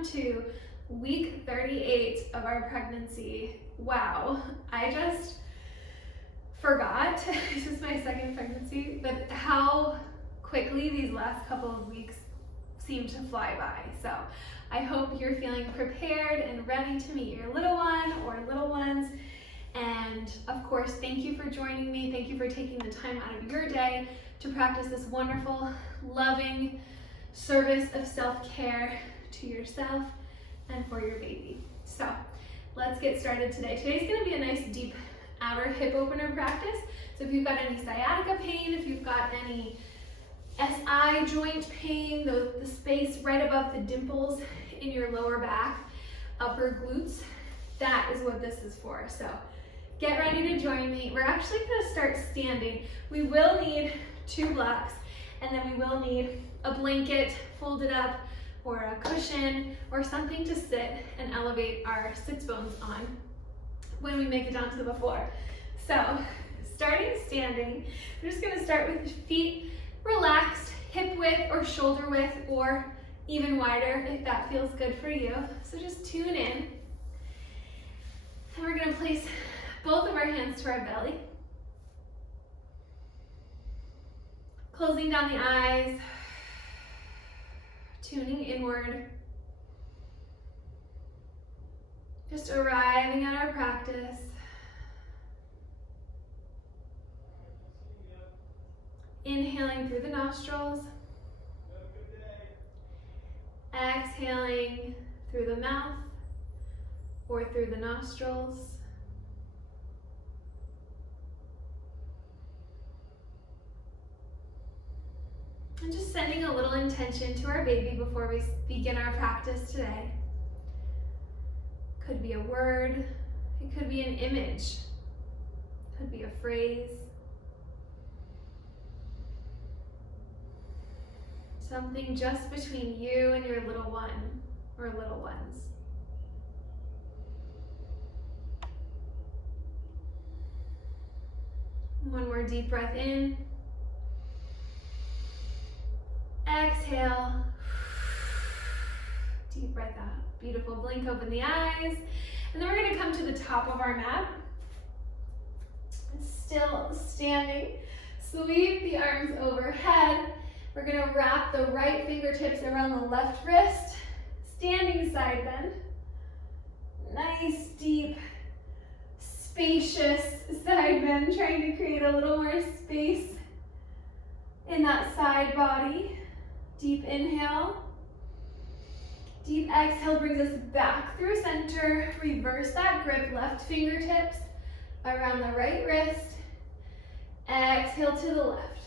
welcome to week 38 of our pregnancy. Wow, I just forgot, this is my second pregnancy, but how quickly these last couple of weeks seem to fly by. So I hope you're feeling prepared and ready to meet your little one or little ones. And of course, thank you for joining me. Thank you for taking the time out of your day to practice this wonderful, loving service of self-care to yourself and for your baby. So let's get started today. Today's gonna be a nice deep outer hip opener practice. So if you've got any sciatica pain, if you've got any SI joint pain, the space right above the dimples in your lower back, upper glutes, that is what this is for. So get ready to join me. We're actually gonna start standing. We will need 2 blocks, and then we will need a blanket folded up or a cushion or something to sit and elevate our sits bones on when we make it down to the floor. So starting standing, we're just gonna start with the feet relaxed, hip width or shoulder width or even wider if that feels good for you. So just tune in. And we're gonna place both of our hands to our belly. Closing down the eyes, tuning inward. Just arriving at our practice. Inhaling through the nostrils. Exhaling through the mouth or through the nostrils. And just sending a little intention to our baby before we begin our practice today. Could be a word, it could be an image, could be a phrase. Something just between you and your little one or little ones. One more deep breath in. Exhale. Deep breath out. Beautiful. Blink open the eyes. And then we're going to come to the top of our mat. Still standing. Sweep the arms overhead. We're going to wrap the right fingertips around the left wrist. Standing side bend. Nice, deep, spacious side bend. Trying to create a little more space in that side body. Deep inhale. Deep exhale brings us back through center. Reverse that grip, left fingertips around the right wrist. Exhale to the left.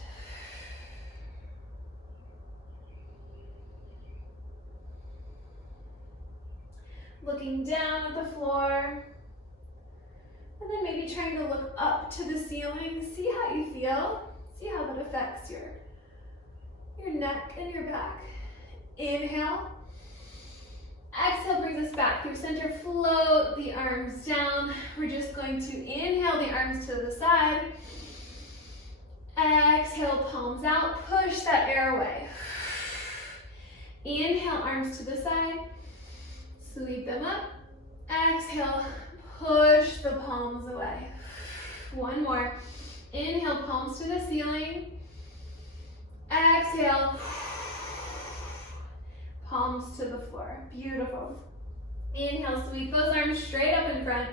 Looking down at the floor. And then maybe trying to look up to the ceiling. See how you feel. See how that affects your neck and your back. Inhale. Exhale brings us back through center. Float the arms down. We're just going to inhale the arms to the side. Exhale, palms out. Push that air away. Inhale, arms to the side. Sweep them up. Exhale, push the palms away. One more. Inhale, palms to the ceiling. Exhale, palms to the floor. Beautiful. Inhale, sweep those arms straight up in front.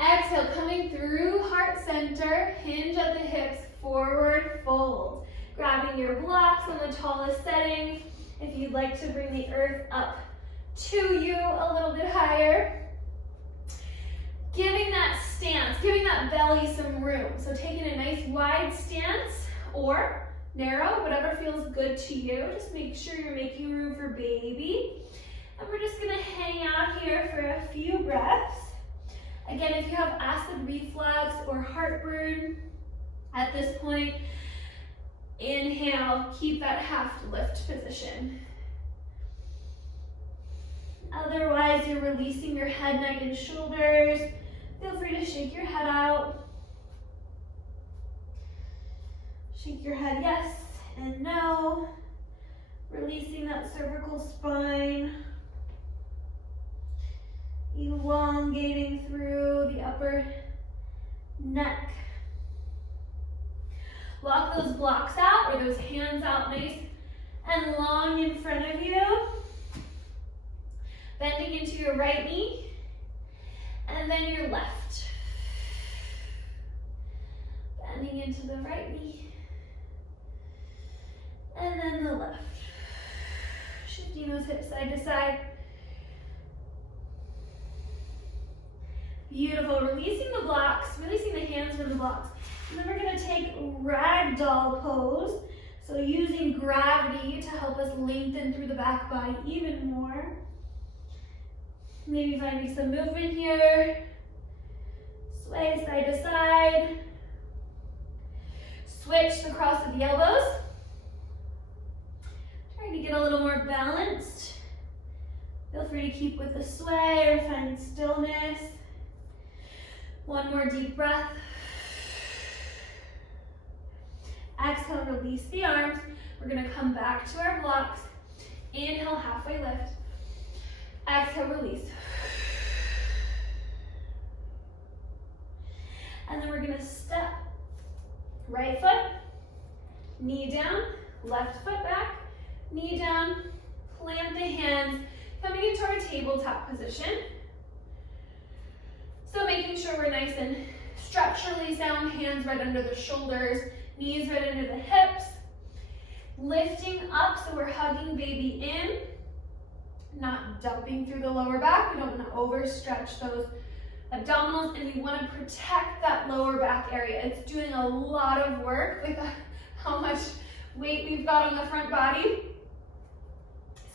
Exhale, coming through heart center, hinge at the hips, forward fold. Grabbing your blocks on the tallest setting. If you'd like to bring the earth up to you a little bit higher. Giving that stance, giving that belly some room. So taking a nice wide stance or narrow, whatever feels good to you. Just make sure you're making room for baby. And we're just gonna hang out here for a few breaths. Again, if you have acid reflux or heartburn at this point, inhale, keep that half lift position. Otherwise, you're releasing your head, neck, and shoulders. Feel free to shake your head out. Shake your head yes and no. Releasing that cervical spine. elongating through the upper neck. Lock those blocks out or those hands out nice and long in front of you. Bending into your right knee and then your left. Bending into the right knee and then the left. Shifting those hips side to side. Beautiful. Releasing the blocks, releasing the hands from the blocks. And then we're going to take ragdoll pose. So using gravity to help us lengthen through the back body even more. Maybe finding some movement here. Sway side to side. Switch the cross of the elbows. Trying to get a little more balanced. Feel free to keep with the sway or find stillness. One more deep breath. Exhale, release the arms. We're gonna come back to our blocks. Inhale, halfway lift. Exhale, release. And then we're gonna step. Right foot, knee down, left foot back, knee down, plant the hands, coming into our tabletop position. So making sure we're nice and structurally sound, hands right under the shoulders, knees right under the hips. Lifting up so we're hugging baby in, not dumping through the lower back. We don't want to overstretch those abdominals, and we want to protect that lower back area. It's doing a lot of work with how much weight we've got on the front body.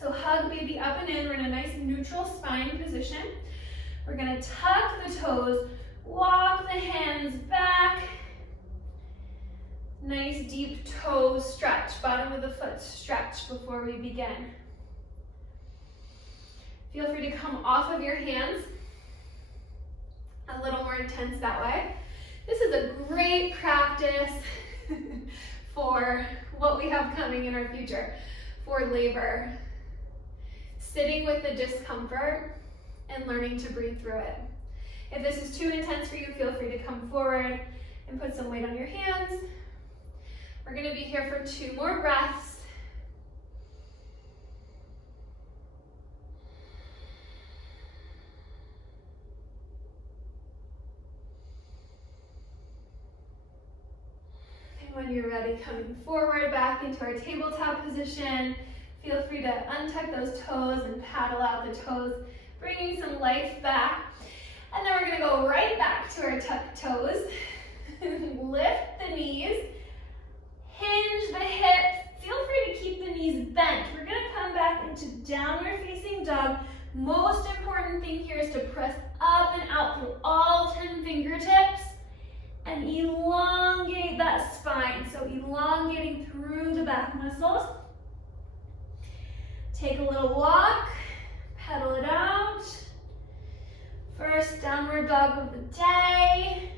So hug baby up and in. We're in a nice neutral spine position. We're going to tuck the toes, walk the hands back. Nice deep toe stretch, bottom of the foot stretch before we begin. Feel free to come off of your hands. A little more intense that way. This is a great practice for what we have coming in our future, for labor. Sitting with the discomfort and learning to breathe through it. If this is too intense for you, feel free to come forward and put some weight on your hands. We're going to be here for 2 more breaths. And when you're ready, coming forward back into our tabletop position. Feel free to untuck those toes and paddle out the toes, bringing some life back. And then we're going to go right back to our tucked toes. Lift the knees. Hinge the hips. Feel free to keep the knees bent. We're going to come back into downward facing dog. Most important thing here is to press up and out through all 10 fingertips and elongate that spine. So elongating through the back muscles. Take a little walk, pedal it out. First downward dog of the day.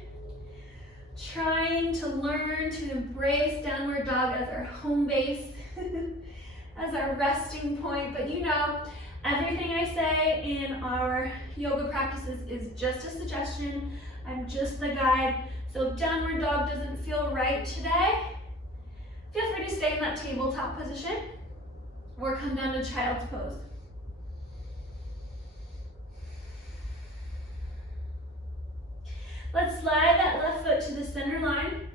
Trying to learn to embrace downward dog as our home base, as our resting point. But you know, everything I say in our yoga practices is just a suggestion. I'm just the guide. So if downward dog doesn't feel right today, feel free to stay in that tabletop position or come down to child's pose. Let's slide that left foot to the center line.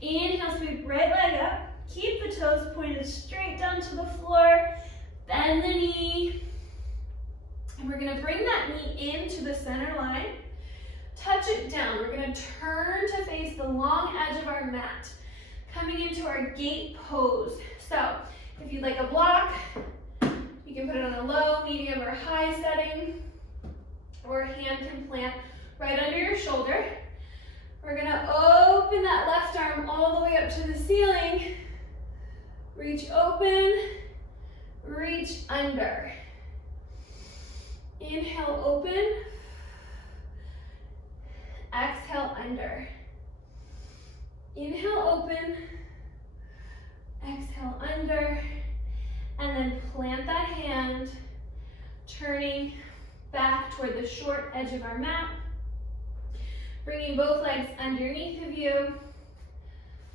Inhale, sweep right leg up. Keep the toes pointed straight down to the floor. Bend the knee. And we're gonna bring that knee into the center line. Touch it down. We're gonna turn to face the long edge of our mat. Coming into our gate pose. So, if you'd like a block, you can put it on a low, medium, or high setting. Or hand can plant right under your shoulder. We're gonna open that left arm all the way up to the ceiling. Reach open, reach under. Inhale, open. Exhale, under. Inhale, open. Exhale, under. And then plant that hand, turning back back toward the short edge of our mat. Bringing both legs underneath of you.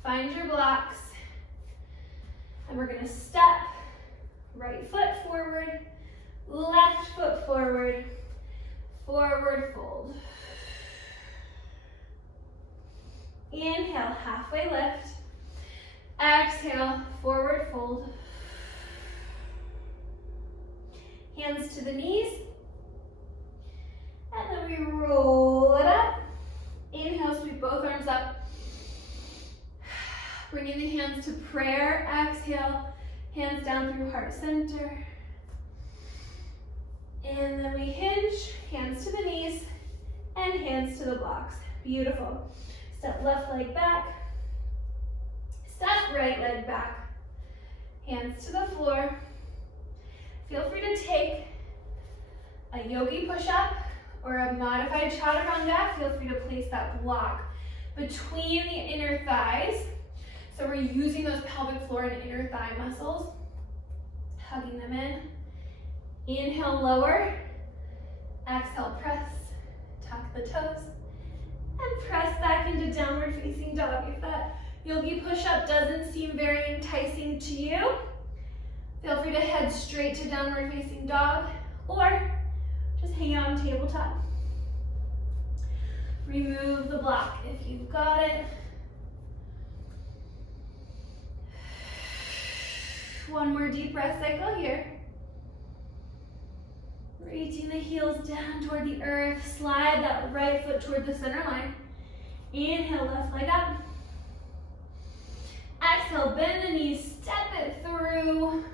Find your blocks. And we're gonna step, right foot forward, left foot forward, forward fold. Inhale, halfway lift. Exhale, forward fold. Hands to the knees. And then we roll it up. Inhale, sweep both arms up. Bringing the hands to prayer. Exhale, hands down through heart center. And then we hinge, hands to the knees, and hands to the blocks. Beautiful. Step left leg back. Step right leg back. Hands to the floor. Feel free to take a yogi push-up or a modified chaturanga. Feel free to place that block between the inner thighs. So we're using those pelvic floor and inner thigh muscles, hugging them in. Inhale, lower. Exhale, press. Tuck the toes. And press back into downward facing dog. If that yogi push-up doesn't seem very enticing to you, feel free to head straight to downward facing dog or just hang out on tabletop. Remove the block if you've got it. One more deep breath cycle here. Reaching the heels down toward the earth. Slide that right foot toward the center line. Inhale, left leg up. Exhale, bend the knees, step it through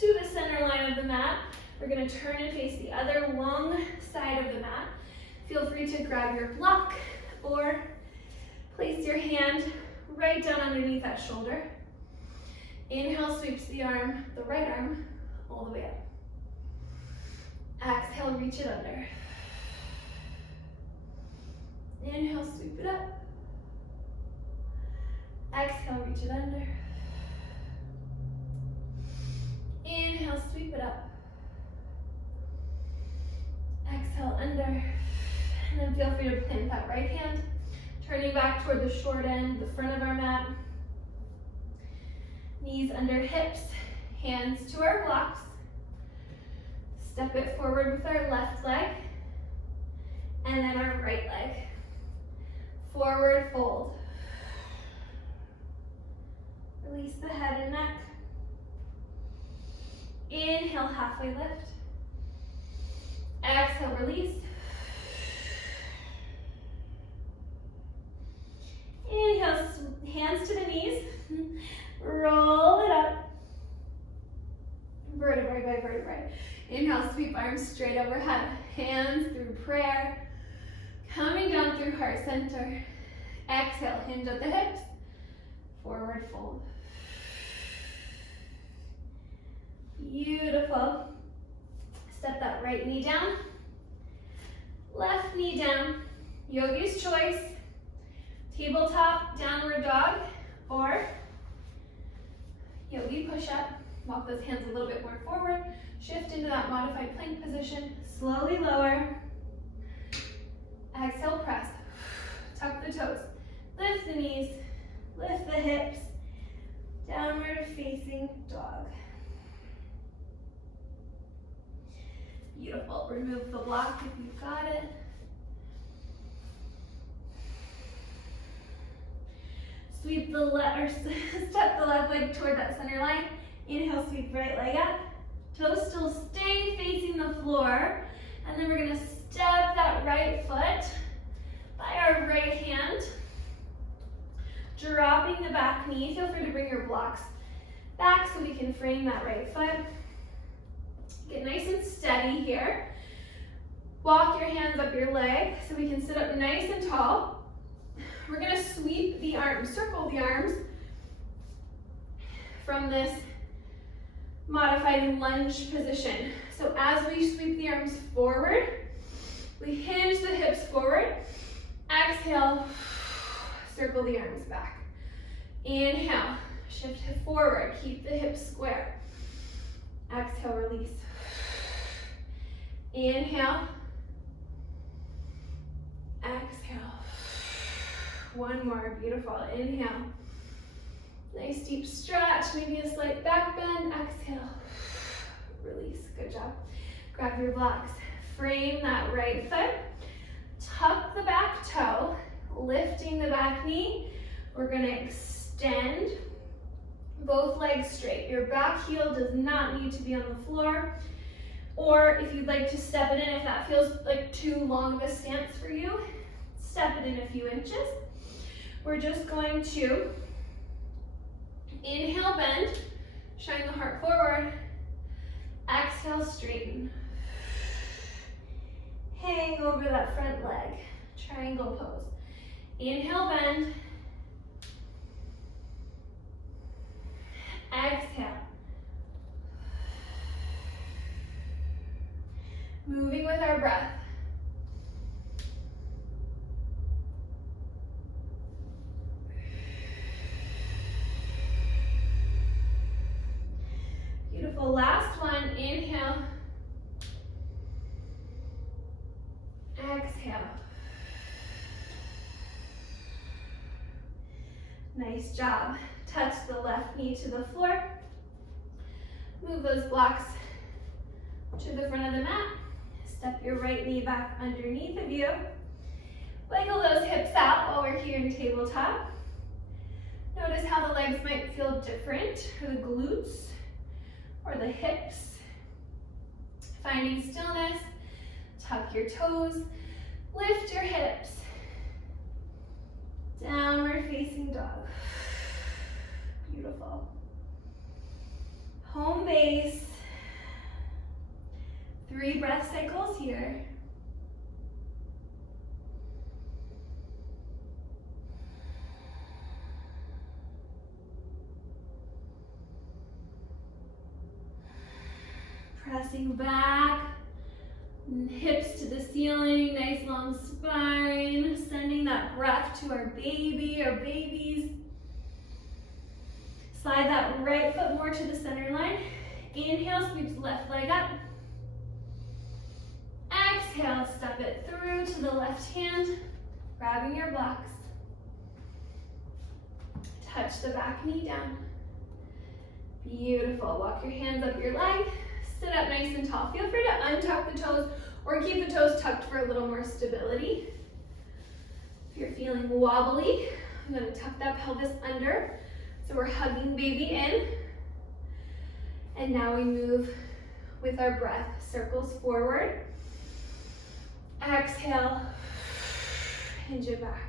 to the center line of the mat. We're gonna turn and face the other long side of the mat. Feel free to grab your block or place your hand right down underneath that shoulder. Inhale, sweeps the arm, the right arm, all the way up. Exhale, reach it under. Inhale, sweep it up. Exhale, reach it under. Inhale, sweep it up. Exhale, under. And then feel free to plant that right hand, turning back toward the short end, the front of our mat. Knees under hips, hands to our blocks. Step it forward with our left leg, and then our right leg. Forward fold. Release the head and neck. Inhale, halfway lift. Exhale, release. Inhale, hands to the knees. Roll it up. Vertebrae by vertebrae. Inhale, sweep arms straight overhead. Hands through prayer. Coming down through heart center. Exhale, hinge at the hips. Forward fold. Beautiful. Step that right knee down. Left knee down. Yogi's choice. Tabletop, downward dog, or yogi push-up. Walk those hands a little bit more forward. Shift into that modified plank position. Slowly lower. Exhale, press. Tuck the toes. Lift the knees. Lift the hips. Downward facing dog. Beautiful. Remove the block if you've got it. Sweep the left, or step the left leg toward that center line. Inhale, sweep right leg up. Toes still stay facing the floor. And then we're gonna step that right foot by our right hand. Dropping the back knee. Feel free to bring your blocks back so we can frame that right foot. Get nice and steady here. Walk your hands up your leg so we can sit up nice and tall. We're gonna sweep the arms, circle the arms from this modified lunge position. So as we sweep the arms forward, we hinge the hips forward. Exhale, circle the arms back. Inhale, shift hip forward, keep the hips square. Exhale, release. Inhale. Exhale. One more, beautiful. Inhale. Nice deep stretch, maybe a slight back bend. Exhale. Release, good job. Grab your blocks. Frame that right foot. Tuck the back toe, lifting the back knee. We're gonna extend both legs straight. Your back heel does not need to be on the floor. Or if you'd like to step it in, if that feels like too long of a stance for you, step it in a few inches. We're just going to inhale, bend, shine the heart forward. Exhale, straighten. Hang over that front leg, triangle pose. Inhale, bend. Exhale. Moving with our breath. Beautiful, last one, inhale. Exhale. Nice job. Touch the left knee to the floor. Move those blocks to the front of the mat. Step your right knee back underneath of you. Wiggle those hips out while we're here in tabletop. Notice how the legs might feel different, or the glutes, or the hips. Finding stillness, tuck your toes, lift your hips. Downward facing dog. Beautiful. Home base. 3 breath cycles here. Pressing back, hips to the ceiling, nice long spine, sending that breath to our baby, our babies. Slide that right foot more to the center line. Inhale, sweep the left leg up. Exhale, step it through to the left hand, grabbing your blocks. Touch the back knee down. Beautiful. Walk your hands up your leg. Sit up nice and tall. Feel free to untuck the toes or keep the toes tucked for a little more stability. If you're feeling wobbly, I'm going to tuck that pelvis under. So we're hugging baby in. And now we move with our breath. Circles forward. Exhale. Hinge it back.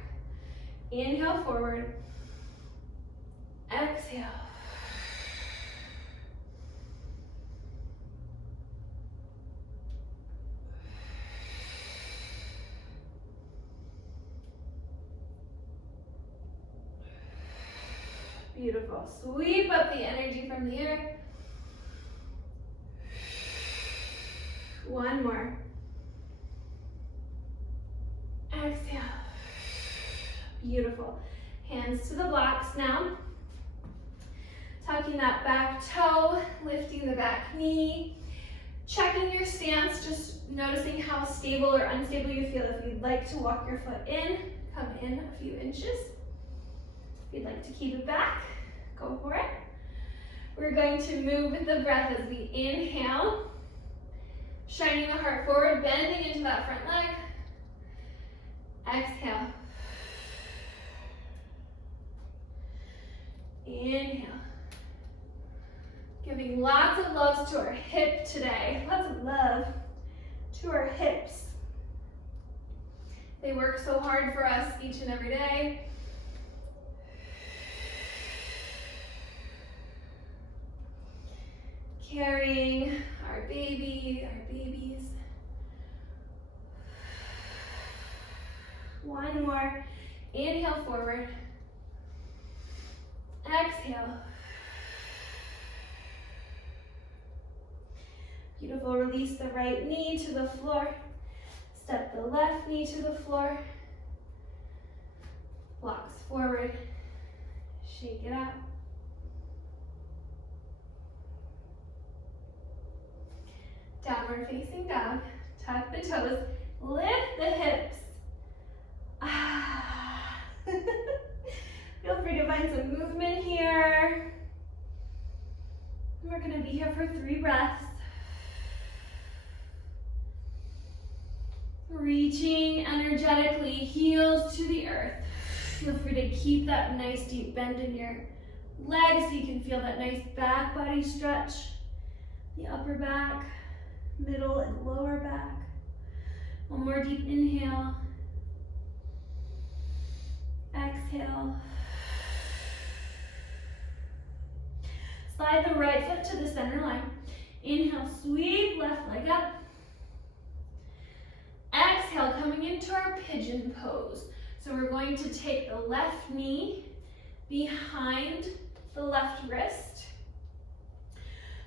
Inhale forward. Exhale. Beautiful. Sweep up the energy from the air. One more. Exhale. Beautiful. Hands to the blocks now. Tucking that back toe, lifting the back knee. Checking your stance, just noticing how stable or unstable you feel. If you'd like to walk your foot in, come in a few inches. If you'd like to keep it back, go for it. We're going to move with the breath as we inhale, shining the heart forward, bending into that front leg. Exhale. Inhale. Giving lots of love to our hip today. Lots of love to our hips. They work so hard for us each and every day. Carrying our baby, our babies. One more. Inhale forward. Exhale. Beautiful. Release the right knee to the floor. Step the left knee to the floor. Blocks forward. Shake it out. Downward facing dog. Tuck the toes, lift the hips. Feel free to find some movement here. We're gonna be here for 3 breaths. Reaching energetically, heels to the earth. Feel free to keep that nice deep bend in your legs so you can feel that nice back body stretch. The upper back, middle and lower back. One more deep inhale. Exhale. Slide the right foot to the center line. Inhale, sweep left leg up. Exhale, coming into our pigeon pose. So we're going to take the left knee behind the left wrist.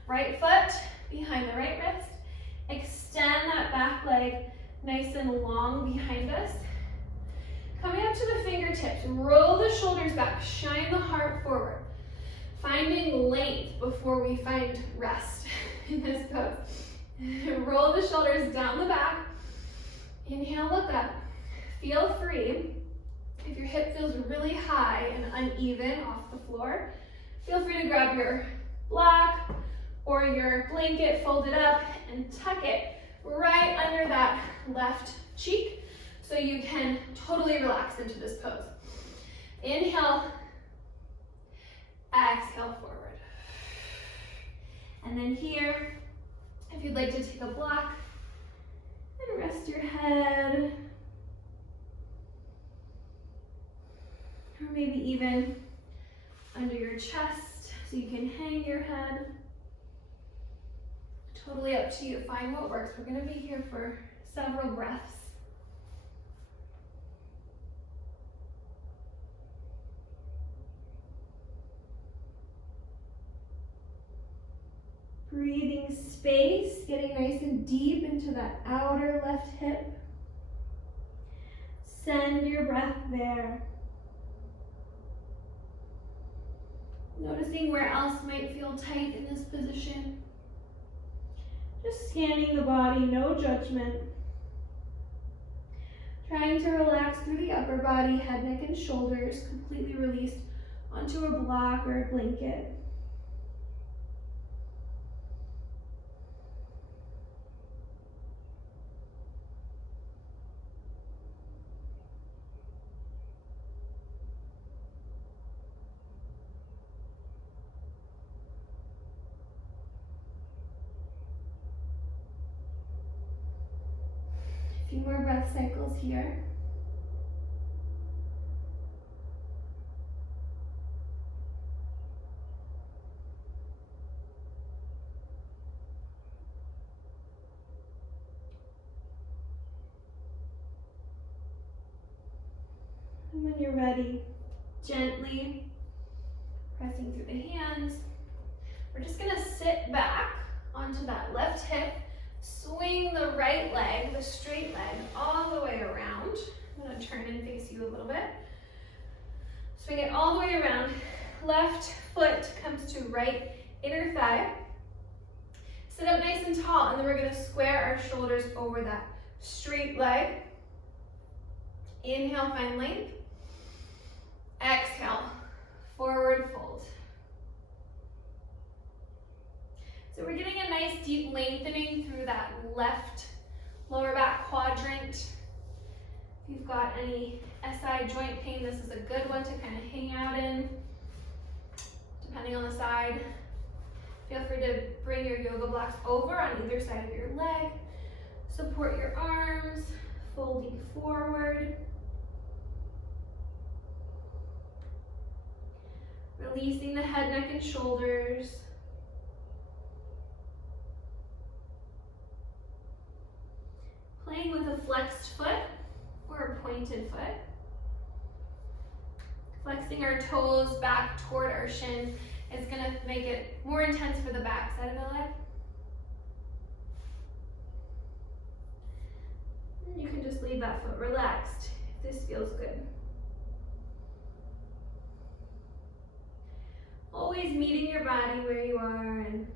Right foot behind the right wrist. Extend that back leg nice and long behind us. Coming up to the fingertips, roll the shoulders back, shine the heart forward. Finding length before we find rest in this pose. Roll the shoulders down the back. Inhale, look up. Feel free. If your hip feels really high and uneven off the floor, feel free to grab your block or your blanket, fold it up, and tuck it right under that left cheek so you can totally relax into this pose. Inhale, exhale forward. And then here, if you'd like to take a block and rest your head, or maybe even under your chest so you can hang your head. Totally up to you. Find what works. We're going to be here for several breaths. Breathing space, getting nice and deep into that outer left hip. Send your breath there. Noticing where else might feel tight in this position. Just scanning the body, no judgment. Trying to relax through the upper body, head, neck, and shoulders, completely released onto a block or a blanket. A few more breath cycles here. And when you're ready, gently pressing through the hands. We're just gonna sit back onto that left hip, swing the right leg, the straight leg, all the way around. I'm gonna turn and face you a little bit. Swing it all the way around. Left foot comes to right inner thigh. Sit up nice and tall, and then we're gonna square our shoulders over that straight leg. Inhale, find length. Exhale, forward fold. So we're getting a nice deep lengthening through that left lower back quadrant. If you've got any SI joint pain, this is a good one to kind of hang out in, depending on the side. Feel free to bring your yoga blocks over on either side of your leg. Support your arms, folding forward. Releasing the head, neck, and shoulders. Playing with a flexed foot or a pointed foot. Flexing our toes back toward our shin is going to make it more intense for the back side of the leg. And you can just leave that foot relaxed if this feels good. Always meeting your body where you are, and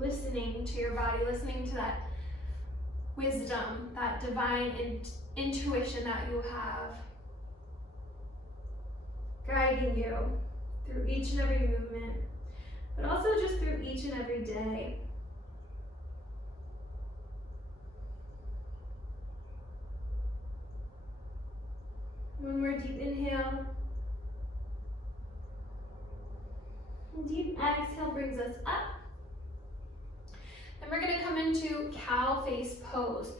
listening to your body, listening to that wisdom, that divine intuition that you have, guiding you through each and every movement, but also just through each and every day. One more deep inhale. Deep exhale brings us up. And we're going to come into cow face pose.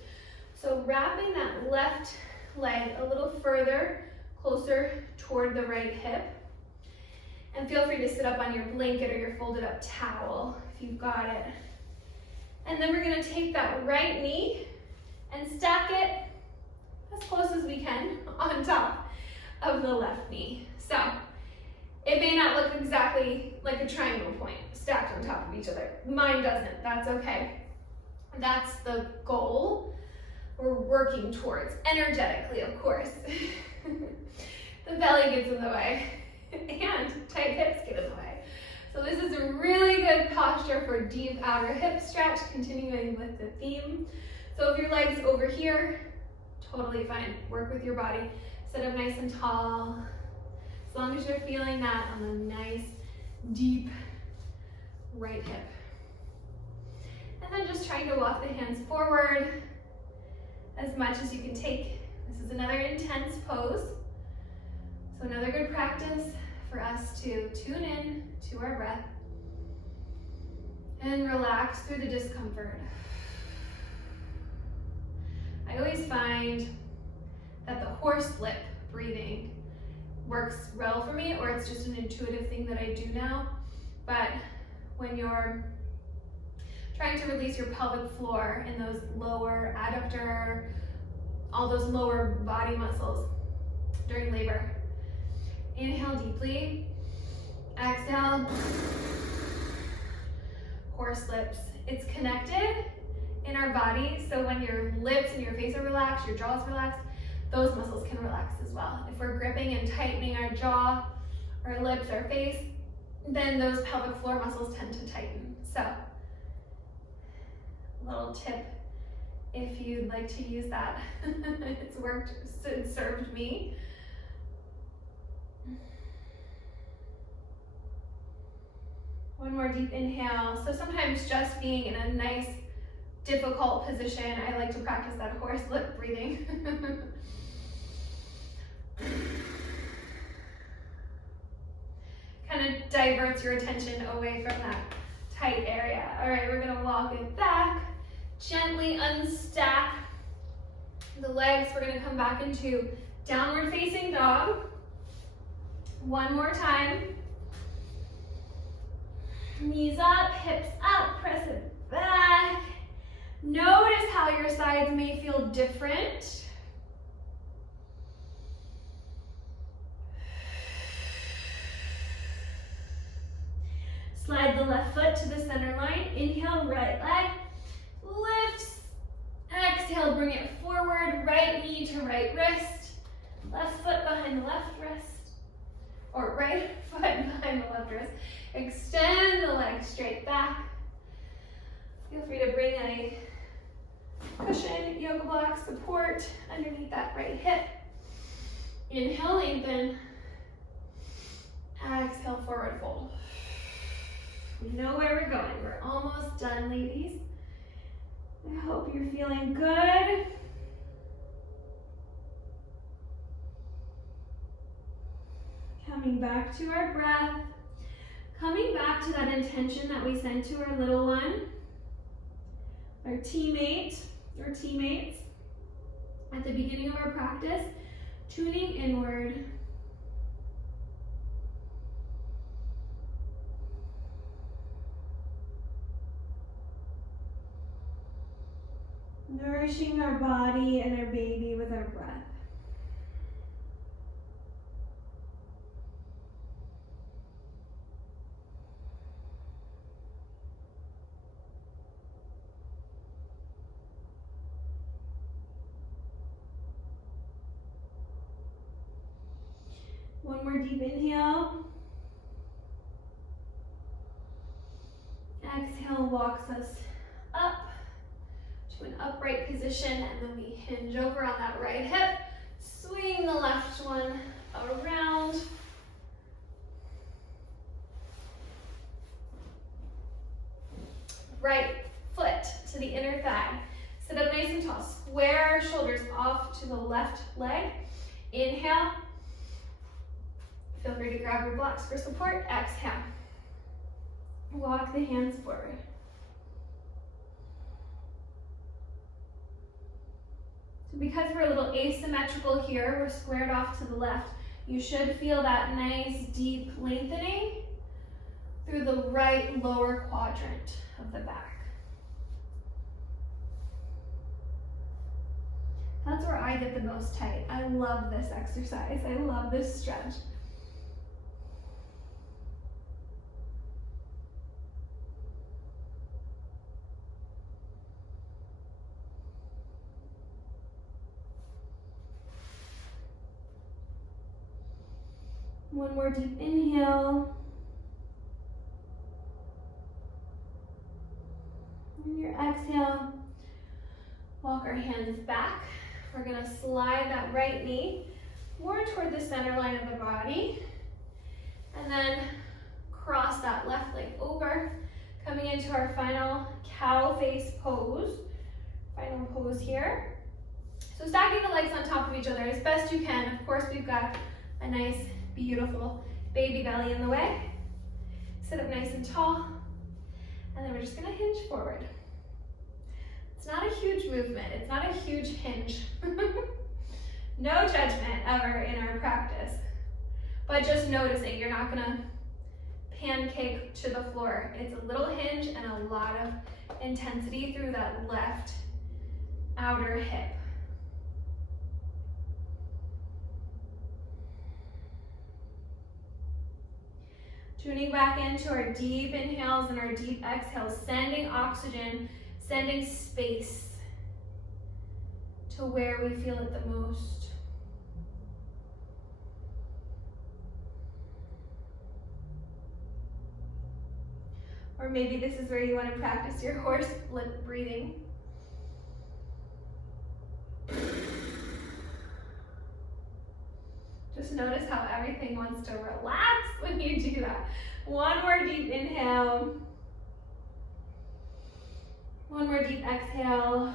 So wrapping that left leg a little further, closer toward the right hip. And feel free to sit up on your blanket or your folded up towel if you've got it. And then we're going to take that right knee and stack it as close as we can on top of the left knee. So it may not look exactly like a triangle point stacked on top of each other. Mine doesn't, that's okay. That's the goal we're working towards, energetically, of course. The belly gets in the way and tight hips get in the way. So this is a really good posture for deep outer hip stretch, continuing with the theme. So if your leg's over here, totally fine. Work with your body. Sit up nice and tall. As long as you're feeling that on the nice, deep right hip. And then just trying to walk the hands forward as much as you can take. This is another intense pose. So another good practice for us to tune in to our breath and relax through the discomfort. I always find that the horse lip breathing works well for me, or it's just an intuitive thing that I do now. But when you're trying to release your pelvic floor and those lower adductor, all those lower body muscles during labor, inhale deeply, exhale, horse lips. It's connected in our body, so when your lips and your face are relaxed, your jaw is relaxed, those muscles can relax as well. If we're gripping and tightening our jaw, our lips, our face, then those pelvic floor muscles tend to tighten. So, little tip if you'd like to use that. It's worked, it served me. One more deep inhale. So sometimes just being in a nice, difficult position, I like to practice that horse lip breathing. Kind of diverts your attention away from that tight area. All right, we're gonna walk it back, gently unstack the legs. We're gonna come back into downward facing dog. One more time. Knees up, hips up, press it back. Notice how your sides may feel different. Slide the left foot to the center line. Inhale, right leg lifts. Exhale, bring it forward. Right knee to right wrist. Left foot behind the left wrist. Or right foot behind the left wrist. Extend the leg straight back. Feel free to bring a cushion, yoga block support underneath that right hip. Inhale, lengthen. Exhale, forward fold. We know where we're going. We're almost done, ladies. I hope you're feeling good. Coming back to our breath. Coming back to that intention that we sent to our little one, our teammate or teammates at the beginning of our practice, tuning inward. Nourishing our body and our baby with our breath. One more deep inhale. Exhale, walks us up to an upright position, and then we hinge over on that right hip, swing the left one around. Right foot to the inner thigh. Sit up nice and tall. Square our shoulders off to the left leg. Inhale. Feel free to grab your blocks for support. Exhale. Walk the hands forward. So because we're a little asymmetrical here, we're squared off to the left, you should feel that nice deep lengthening through the right lower quadrant of the back. That's where I get the most tight. I love this exercise. I love this stretch. One more deep inhale. And your exhale, walk our hands back. We're gonna slide that right knee more toward the center line of the body. And then cross that left leg over, coming into our final cow face pose. Final pose here. So stacking the legs on top of each other as best you can. Of course, we've got a nice, beautiful baby belly in the way. Sit up nice and tall. And then we're just gonna hinge forward. It's not a huge movement. It's not a huge hinge. No judgment ever in our practice. But just noticing, you're not gonna pancake to the floor. It's a little hinge and a lot of intensity through that left outer hip. Tuning back into our deep inhales and our deep exhales, sending oxygen, sending space to where we feel it the most. Or maybe this is where you want to practice your horse lip breathing. Just notice how everything wants to relax when you do that. One more deep inhale. One more deep exhale.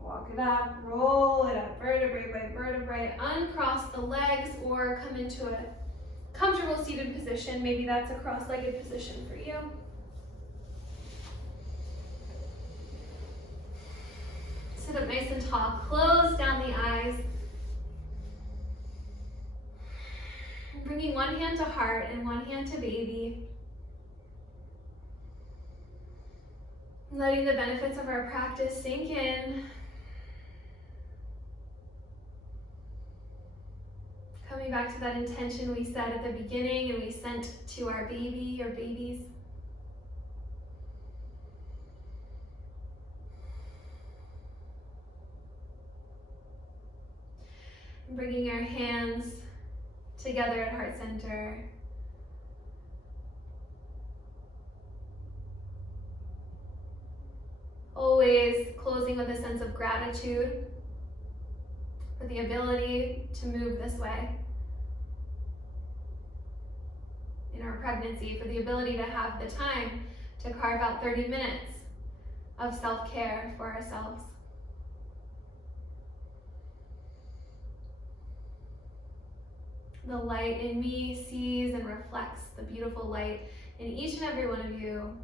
Walk it up, roll it up, vertebrae by vertebrae. Uncross the legs or come into a comfortable seated position. Maybe that's a cross-legged position for you. Sit up nice and tall. Close down the eyes. Bringing one hand to heart and one hand to baby. Letting the benefits of our practice sink in. Coming back to that intention we set at the beginning and we sent to our baby or babies. And bringing our hands together at heart center. Always closing with a sense of gratitude for the ability to move this way in our pregnancy, for the ability to have the time to carve out 30 minutes of self-care for ourselves. The light in me sees and reflects the beautiful light in each and every one of you.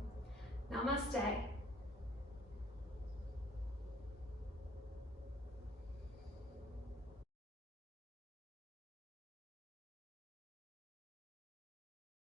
Namaste.